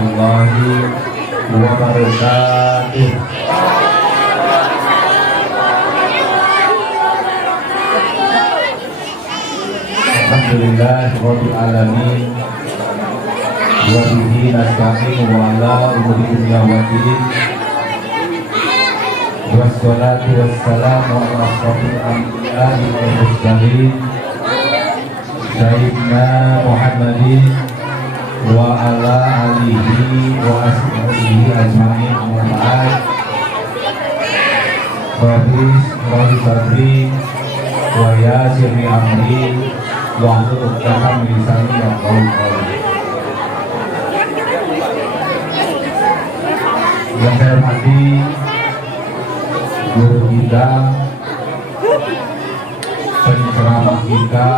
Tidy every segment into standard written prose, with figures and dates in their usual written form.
warahmatullahi wabarakatuh. Alhamdulillah rabbil alamin wa bihi nasta'in wa ala umuri dunya waddin. Wassalatu wassalamu ala asrofil anbiya'i wal mursalin Sayyidina Muhammadin wa ala alihi wa ashabihi ajma'in wa ba'd. Rabbi sadri wa yassir li amri wa hlul 'uqdatam min lisani yafqahu qawli. Yang saya hormati guru kita, penceramah kita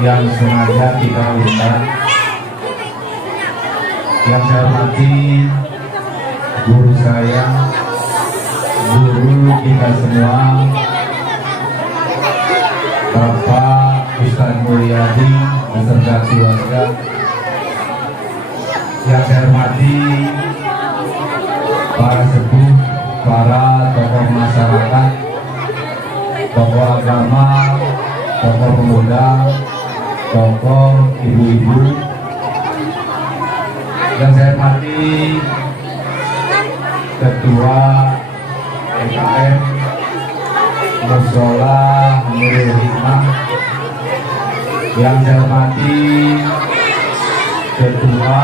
yang sengaja kita undang. Yang saya hormati guru saya, guru kita semua, Bapak Ustaz Mulyadi beserta keluarga. Yang saya hormati para sepuh, para tokoh masyarakat, tokoh agama, tokoh pemuda, tokoh ibu-ibu. Yang saya hormati Ketua PKM Mushola Nurul Hikmah. Yang saya hormati Ketua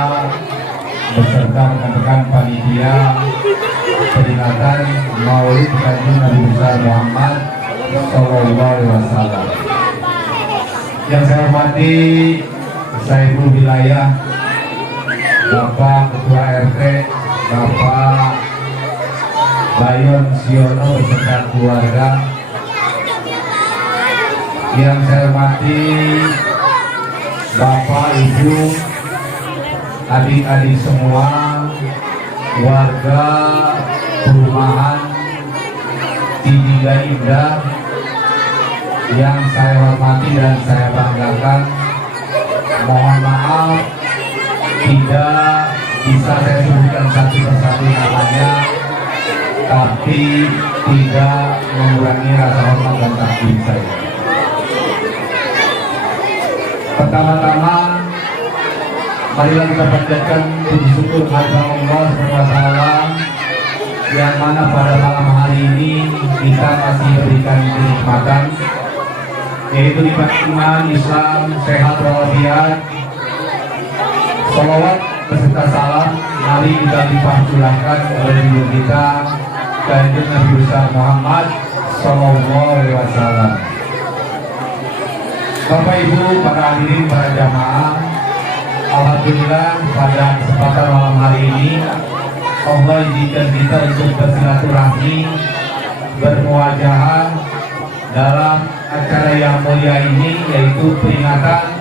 beserta rekan-rekan panitia peringatan Maulid Kanjeng Nabi besar Muhammad Sallallahu Alaihi Wasallam. Yang saya hormati Saiful Wilayah, Bapak Ketua RT, Bapak Bayon Siono beserta keluarga. Yang saya hormati Bapak Ibu, adik-adik semua, warga perumahan Tidiga Indah yang saya hormati dan saya banggakan. Mohon maaf tidak bisa saya sebutkan satu persatu namanya, tapi tidak mengurangi rasa hormat dan takdim saya. Pertama-tama, marilah kita panjatkan puji syukur kepada Allah SWT yang mana pada malam hari ini kita masih berikan kenikmatan, yaitu nikmat iman, Islam, sehat walafiat. Salawat beserta salam mari kita limpah curahkan oleh guru kita Kanjeng Nabi besar Muhammad Sallallahu Alaihi Wasallam. Bapak Ibu, para hadirin, para jamaah, alhamdulillah pada kesempatan malam hari ini Allah izinkan kita untuk bersilaturahmi, bermuajahah dalam acara yang mulia ini, yaitu peringatan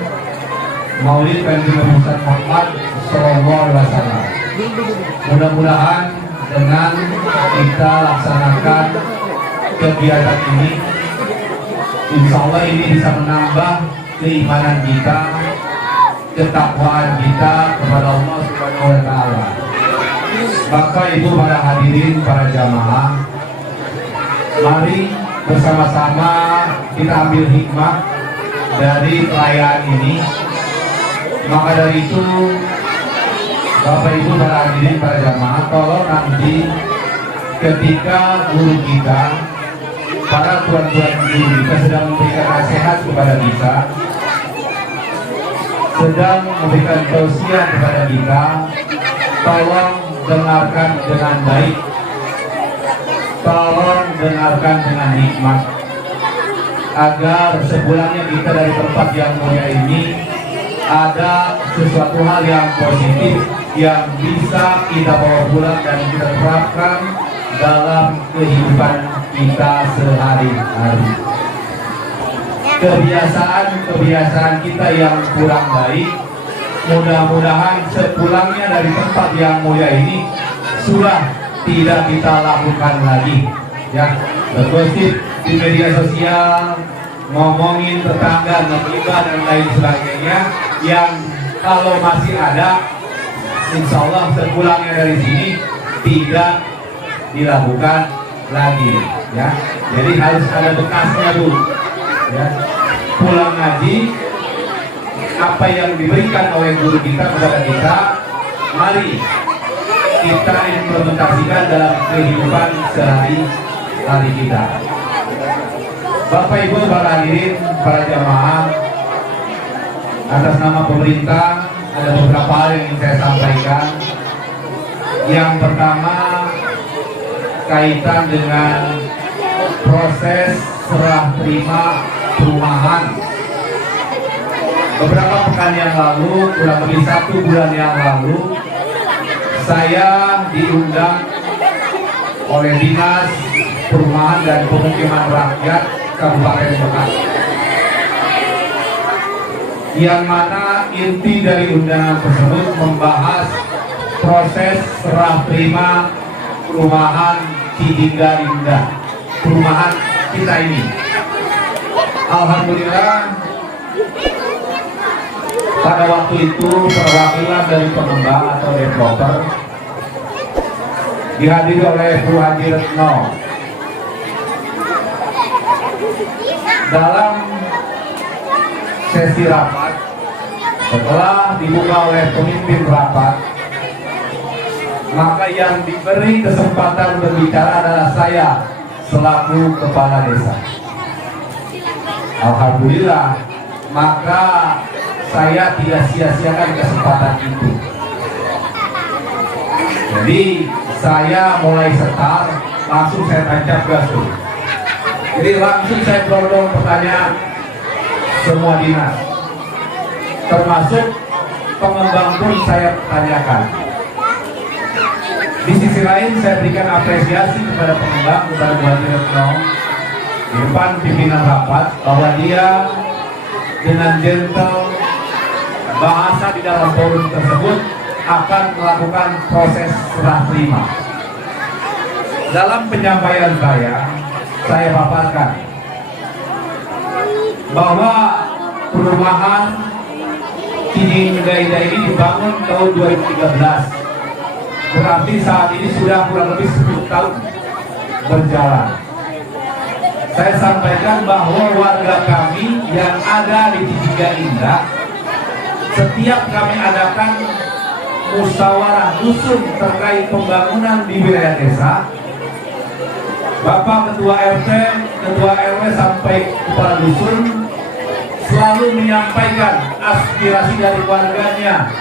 Maulid Kanjeng Nabi besar Muhammad Sallallahu Alaihi Wasallam. Mudah-mudahan dengan kita laksanakan kegiatan ini, insya Allah ini bisa menambah keimanan kita, ketakwaan kita kepada Allah Subhanahu wa Ta'ala. Bapak Ibu, para hadirin, para jamaah, mari bersama-sama kita ambil hikmah dari perayaan ini. Maka dari itu, Bapak Ibu, para hadirin, para jamaah, tolong nanti ketika guru kita, para tuan-tuan guru kita sedang memberikan nasihat kepada kita, sedang memberikan tausiah kepada kita, tolong dengarkan dengan baik, tolong dengarkan dengan nikmat, agar sepulangnya kita dari tempat yang mulia ini ada sesuatu hal yang positif yang bisa kita bawa pulang dan kita terapkan dalam kehidupan kita sehari-hari. Kebiasaan kita yang kurang baik, mudah-mudahan sepulangnya dari tempat yang mulia ini sudah tidak kita lakukan lagi. Ya, bergosip di media sosial, ngomongin tetangga, ngegibah dan lain sebagainya, yang kalau masih ada insya Allah sepulangnya dari sini tidak dilakukan lagi, ya. Jadi harus ada bekasnya dulu, ya. Pulang ngaji, apa yang diberikan oleh guru kita kepada kita, mari kita implementasikan dalam kehidupan sehari-hari kita. Bapak Ibu, para hadirin, para jamaah, atas nama pemerintah ada beberapa hal yang ingin saya sampaikan. Yang pertama kaitan dengan proses serah terima perumahan. Beberapa pekan yang lalu, kurang lebih 1 bulan yang lalu, saya diundang oleh Dinas Perumahan dan Pemukiman Rakyat Kabupaten Bekasi, yang mana inti dari undangan tersebut membahas proses serah terima perumahan Cidingga Indah, perumahan kita ini. Alhamdulillah, pada waktu itu perwakilan dari pengembang atau developer dihadiri oleh Bu Haji Retno. Dalam sesi rapat, setelah dibuka oleh pemimpin rapat, maka yang diberi kesempatan berbicara adalah saya selaku kepala desa. Alhamdulillah, maka saya tidak sia-siakan kesempatan itu. Jadi saya mulai start, langsung saya tancap gas tuh. Jadi langsung saya dorong pertanyaan semua dinas, termasuk pengembang pun saya tanyakan. Di sisi lain saya berikan apresiasi kepada pengembang, kepada Bu Haji Retno di depan pimpinan rapat, bahwa dia dengan gentle bahasa di dalam forum tersebut akan melakukan proses serah terima. Dalam penyampaian saya paparkan bahwa perumahan Cidingga Indah ini dibangun tahun 2013. Berarti saat ini sudah kurang lebih 10 tahun berjalan. Saya sampaikan bahwa warga kami yang ada di Cidingga Indah, setiap kami adakan musyawarah dusun terkait pembangunan di wilayah desa, Bapak Ketua RT, Ketua RW sampai kepala dusun selalu menyampaikan aspirasi dari warganya,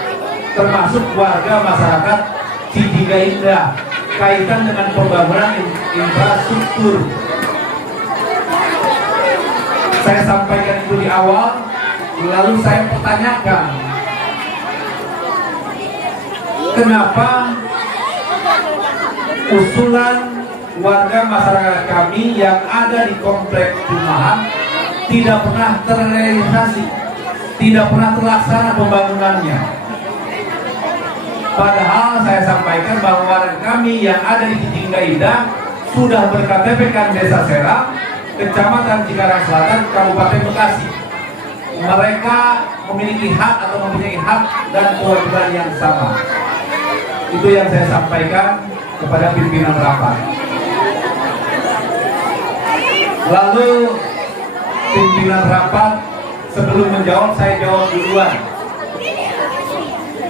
termasuk warga masyarakat Cidingga Indah, kaitan dengan pembangunan infrastruktur. Saya sampaikan itu di awal, lalu saya pertanyakan, kenapa usulan warga masyarakat kami yang ada di komplek perumahan tidak pernah terrealisasi, tidak pernah terlaksana pembangunannya. Padahal saya sampaikan bahwa warga kami yang ada di Cidingga Indah sudah berKTP Desa Serang, Kecamatan Cikarang Selatan, Kabupaten Bekasi. Mereka memiliki hak atau mempunyai hak dan kewajiban yang sama. Itu yang saya sampaikan kepada pimpinan rapat. Lalu pimpinan rapat sebelum menjawab, saya jawab duluan.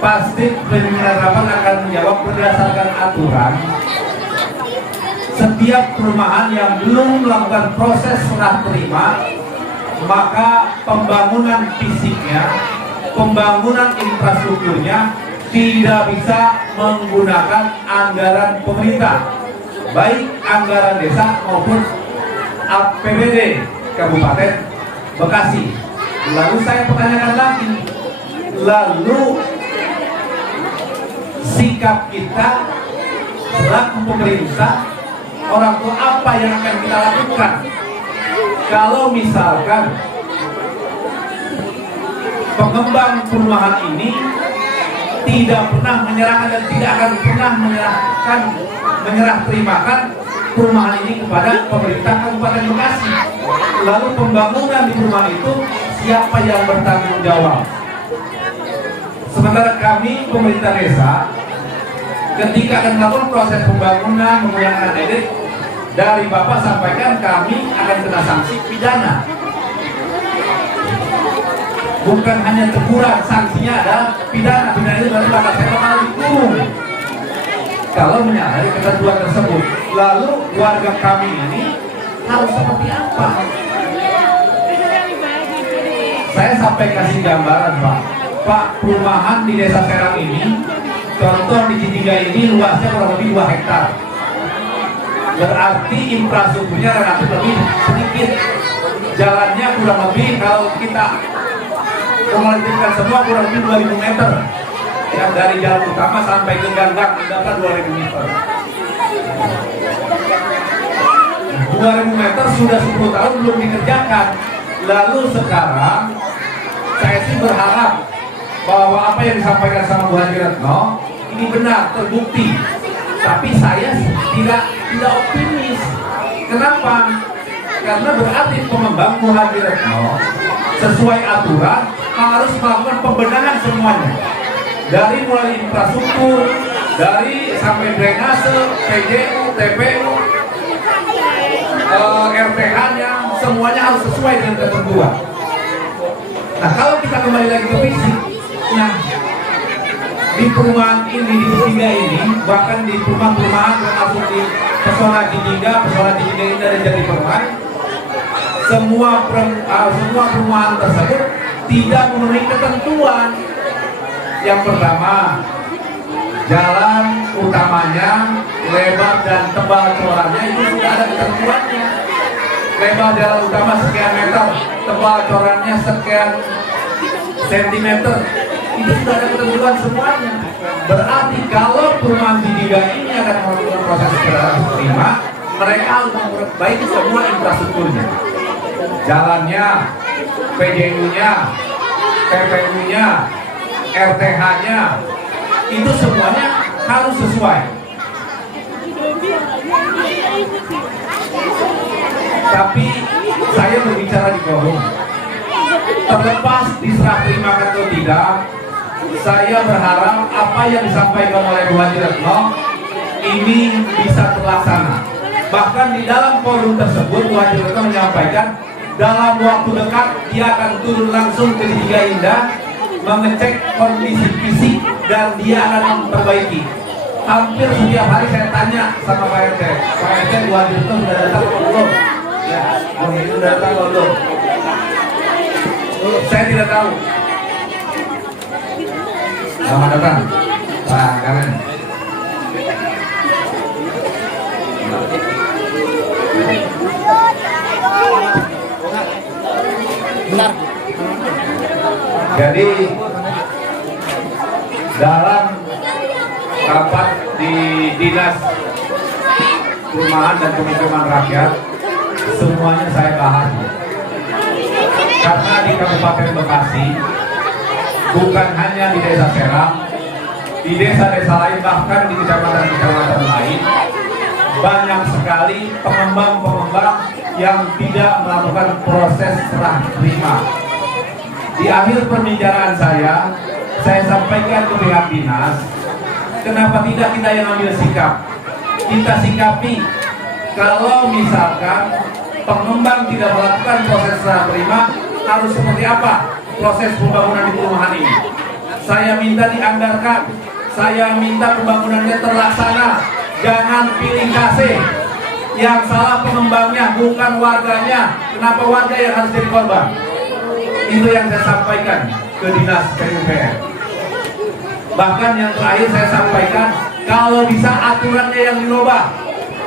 Pasti pimpinan rapat akan menjawab berdasarkan aturan. Setiap perumahan yang belum melakukan proses serah terima, maka pembangunan fisiknya, pembangunan infrastrukturnya tidak bisa menggunakan anggaran pemerintah, baik anggaran desa maupun APBD Kabupaten Bekasi. Lalu saya pertanyakan lagi, lalu sikap kita selaku pemerintah, orang tua, apa yang akan kita lakukan kalau misalkan pengembang perumahan ini tidak pernah menyerahkan dan tidak akan pernah menyerah terimakan perumahan ini kepada pemerintah Kabupaten Bekasi. Lalu pembangunan di perumahan itu siapa yang bertanggung jawab? Sementara kami pemerintah desa ketika akan melakukan proses pembangunan menggunakan edit dari Bapak sampaikan kami akan kena sanksi pidana. Bukan hanya teguran, sanksinya ada pidana. Pidana itu berarti bakal saya bakal dikurung kalau menyalahi ketentuan tersebut. Lalu warga kami ini harus seperti apa? Saya sampai kasih gambaran Pak, perumahan di Desa Serang ini, contoh di Citiga ini luasnya kurang lebih 2 hektar. Berarti infrastrukturnya relatif lebih sedikit. Jalannya kurang lebih kalau kita kumulatifkan semua kurang lebih 2000 meter. Yang dari jalan utama sampai ke ganggang mendapat 2000 meter. 2000 meter sudah 10 tahun belum dikerjakan. Lalu sekarang saya sih berharap bahwa apa yang disampaikan sama Bu Hadi Retno ini benar, terbukti. Tapi saya tidak optimis. Kenapa? Karena berarti pengembang Bu Hadi Retno sesuai aturan harus melakukan pembenahan semuanya. Dari mulai infrastruktur, dari sampai drainase, PJU, TPU, RPH-nya, semuanya harus sesuai dengan ketentuan. Nah, kalau kita kembali lagi ke fisik, nah di perumahan ini, di Citiga ini, bahkan di perumahan-perumahan termasuk di Pesona Citiga ini dari Jati Permai, semua perumahan tersebut tidak memenuhi ketentuan. Yang pertama, jalan utamanya, lebar dan tebal coraknya itu sudah ada ketentuannya. Lebar jalan utama sekian meter, tebal coraknya sekian sentimeter, itu sudah ada ketentuan semuanya. Berarti kalau perumahan Citiga ini akan melakukan proses serah terima, mereka harus memperbaiki semua infrastrukturnya, jalannya, PJU-nya, PPU-nya, RTH-nya, itu semuanya harus sesuai. Tapi saya berbicara di forum, terlepas diserah terima atau tidak, saya berharap apa yang disampaikan oleh Bu Hadi Retno ini bisa terlaksana. Bahkan di dalam forum tersebut Bu Hadi Retno menyampaikan dalam waktu dekat dia akan turun langsung ke Citiga Indah mengecek kondisi fisik dan dia akan memperbaiki. Hampir setiap hari saya tanya sama Pak RT, Pak RT Bu Hadi Retno sudah datang atau belum? Ya, sudah datang atau belum? Saya tidak tahu. Selamat datang Pak Karen. Benar. Jadi dalam rapat di Dinas Perumahan dan Pemukiman Rakyat semuanya saya bahas. Karena di Kabupaten Bekasi bukan hanya di Desa Serang, di desa-desa lain bahkan di kecamatan-kecamatan lain banyak sekali pengembang-pengembang yang tidak melakukan proses serah terima. Di akhir pembicaraan saya sampaikan ke pihak dinas, kenapa tidak kita yang ambil sikap? Kita sikapi kalau misalkan pengembang tidak melakukan proses serah terima, harus seperti apa proses pembangunan di perumahan ini? Saya minta dianggarkan, saya minta pembangunannya terlaksana, jangan pilih kasih. Yang salah pengembangnya bukan warganya. Kenapa warga yang harus jadi korban? Itu yang saya sampaikan ke dinas PUPR. Bahkan yang terakhir saya sampaikan, kalau bisa aturannya yang dirubah.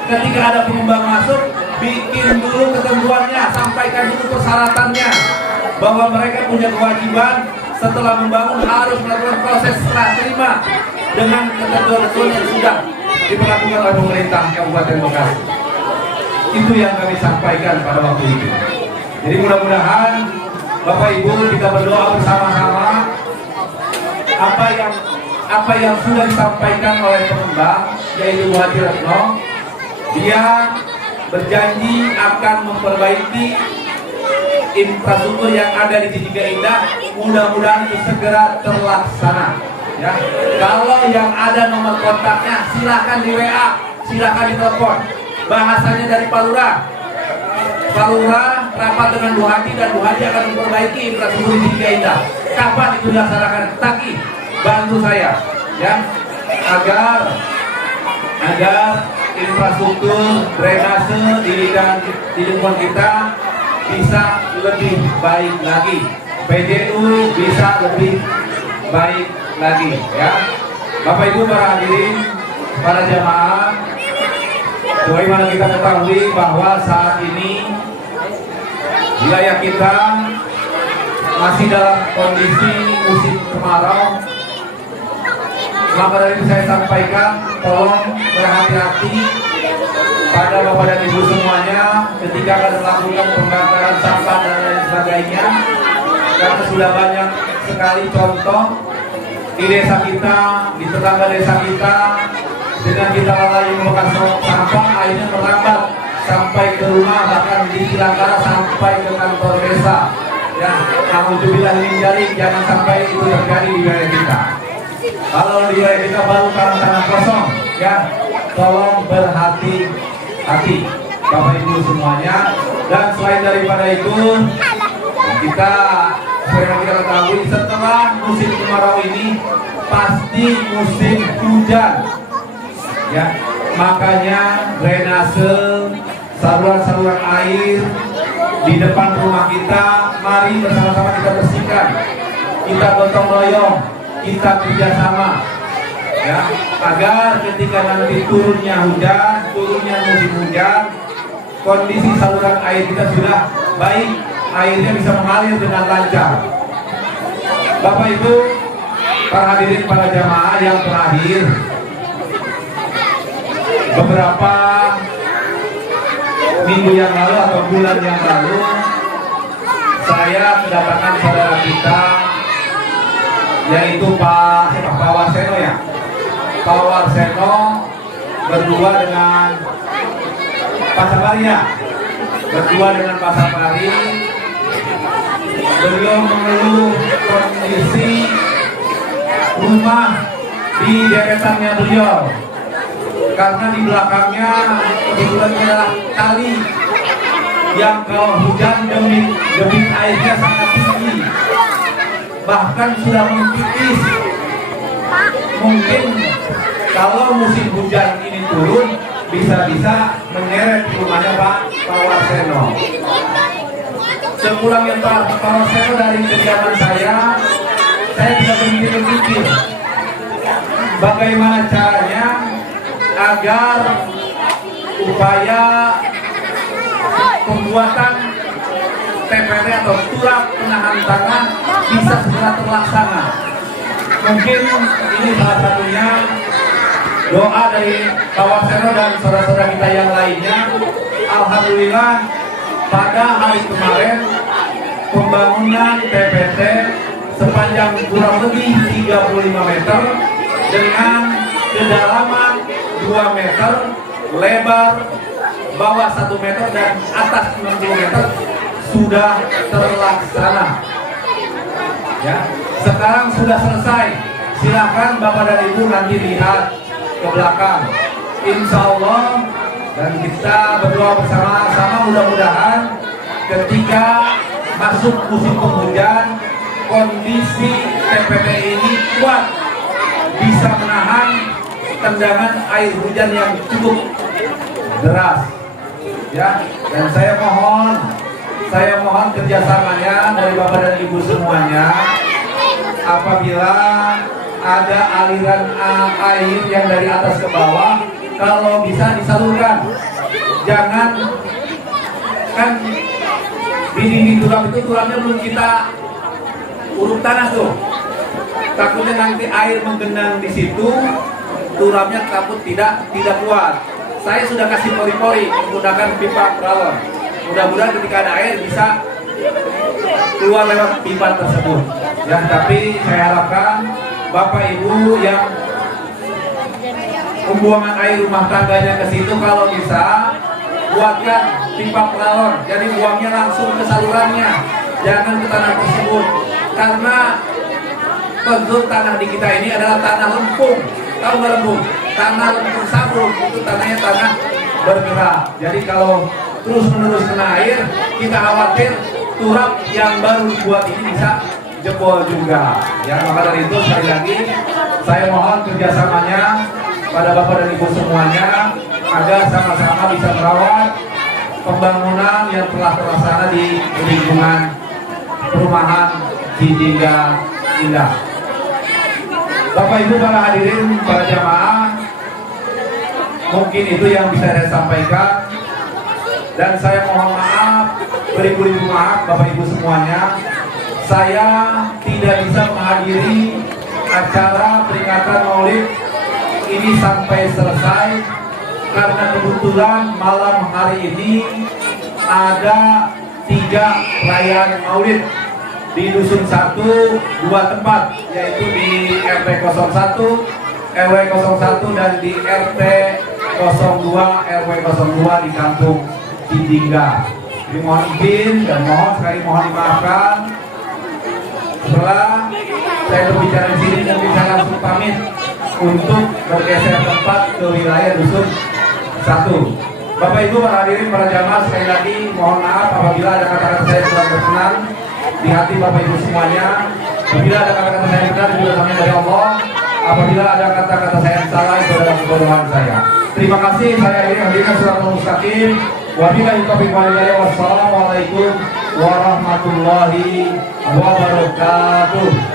Ketika ada pengembang masuk, bikin dulu ketentuannya, sampaikan dulu persyaratannya, bahwa mereka punya kewajiban setelah membangun harus melakukan proses serah terima dengan ketentuan yang sudah diberlakukan oleh pemerintah Kabupaten Bekasi. Itu yang kami sampaikan pada waktu itu. Jadi mudah-mudahan Bapak Ibu kita berdoa bersama-sama apa yang sudah disampaikan oleh pengembang yaitu Bu Hadi Retno. Dia berjanji akan memperbaiki infrastruktur yang ada di Cicingga Indah mudah-mudahan itu segera terlaksana. Ya, kalau yang ada nomor kontaknya silakan di WA, silakan di telepon. Bahasanya dari Pak Lurah. Pak Lurah rapat dengan Bu Hadi dan Bu Hadi akan memperbaiki infrastruktur di Cicingga Indah. Kapan itu dilaksanakan? Taki, bantu saya, ya, agar infrastruktur drainase di lingkungan kita bisa lebih baik lagi, PJU bisa lebih baik lagi, ya. Bapak Ibu para hadirin, para jamaah, sebagaimana kita ketahui bahwa saat ini wilayah kita masih dalam kondisi musim kemarau. Maka dari itu saya sampaikan, tolong berhati-hati pada Bapak dan Ibu semuanya ketika akan melakukan pembakaran sampah dan lain sebagainya, karena sudah banyak sekali contoh di desa kita, di tetangga desa kita, dengan kita lalai membakar sampah, akhirnya merambat sampai ke rumah, bahkan di Cilangkara sampai ke kantor desa. Ya, alhamdulillah min dzalik, jangan sampai itu terjadi di wilayah kita. Kalau di wilayah kita baru tanah kosong, ya, tolong berhati-hati Bapak Ibu semuanya. Dan selain daripada itu, kita ketahui setelah musim kemarau ini pasti musim hujan, ya. Makanya drainase, saluran-saluran air di depan rumah kita, mari bersama-sama kita bersihkan, kita gotong royong, kita kerjasama, ya, agar ketika nanti turunnya musim hujan, kondisi saluran air kita sudah baik, airnya bisa mengalir dengan lancar. Bapak Ibu, para hadirin, para jamaah, yang terakhir, beberapa minggu yang lalu atau bulan yang lalu, saya kedatangan saudara kita, yaitu Pak Warseno, ya. Pak Warseno berdua dengan Pak Sabaria, beliau mengeluh kondisi rumah di deretannya beliau, karena di belakangnya kebetulan adalah kali yang kalau hujan debit airnya sangat tinggi, bahkan sudah menipis. Mungkin kalau musim hujan ini turun, bisa-bisa menyeret rumahnya Pak Warseno. Sepulangnya Pak Warseno dari kediaman saya tidak berpikir bagaimana caranya agar upaya pembuatan TPT atau turap penahan tanah bisa segera terlaksana. Mungkin ini salah satunya doa dari Pak Warseno dan saudara-saudara kita yang lainnya. Alhamdulillah pada hari kemarin pembangunan TPT sepanjang kurang lebih 35 meter dengan kedalaman 2 meter, lebar bawah 1 meter dan atas 60 meter sudah terlaksana. Ya, sekarang sudah selesai. Silakan Bapak dan Ibu nanti lihat ke belakang. Insya Allah, dan kita berdoa bersama-sama, mudah-mudahan ketika masuk musim penghujan, kondisi TPT ini kuat, bisa menahan tendangan air hujan yang cukup deras, ya. Dan saya mohon kerjasamanya dari Bapak dan Ibu semuanya. Apabila ada aliran air yang dari atas ke bawah, kalau bisa disalurkan. Jangan, kan di turap itu turapnya belum kita uruk tanah tuh, takutnya nanti air menggenang di situ, turapnya takut tidak kuat. Saya sudah kasih pori-pori menggunakan pipa pralon. Mudah-mudahan ketika ada air bisa keluar lewat pipa tersebut. Ya, tapi saya harapkan Bapak Ibu yang pembuangan air rumah tangganya ke situ, kalau bisa buatkan pipa pengalon, jadi buangnya langsung ke salurannya, jangan ke tanah tersebut, karena bentuk tanah di kita ini adalah tanah lempung. Tahu nggak lempung? Tanah lempung sabun, itu tanahnya tanah bergerak. Jadi kalau terus menerus kena air, kita khawatir turap yang baru dibuat ini bisa jebol juga. Ya, maka dari itu sekali lagi saya mohon kerjasamanya pada Bapak dan Ibu semuanya agar sama-sama bisa merawat pembangunan yang telah terlaksana di lingkungan perumahan Cijingga Indah. Bapak Ibu para hadirin, para jamaah, mungkin itu yang bisa saya sampaikan, dan saya mohon maaf, beribu-ribu maaf Bapak Ibu semuanya, saya tidak bisa menghadiri acara peringatan Maulid ini sampai selesai karena kebetulan malam hari ini ada 3 perayaan Maulid di Dusun 1, 2 tempat, yaitu di RT 01, RW 01 dan di RT 02, RW 02 di Kampung Cijingga. Jadi mohon izin dan mohon dimaafkan. Setelah saya berbicara di sini, mungkin saya langsung pamit untuk bergeser tempat ke wilayah Dusun 1. Bapak Ibu para hadirin, para jamaah, sekali lagi mohon maaf apabila ada kata-kata saya kurang berkenan di hati Bapak Ibu semuanya. Apabila ada kata-kata saya benar, itu datangnya dari Allah. Apabila ada kata-kata saya yang salah, itu adalah kebodohan saya. Terima kasih. Saya akhiri hadirin Siratal Mustaqim. Wabillahi taufiq wal hidayah. Wassalamualaikum warahmatullahi wabarakatuh.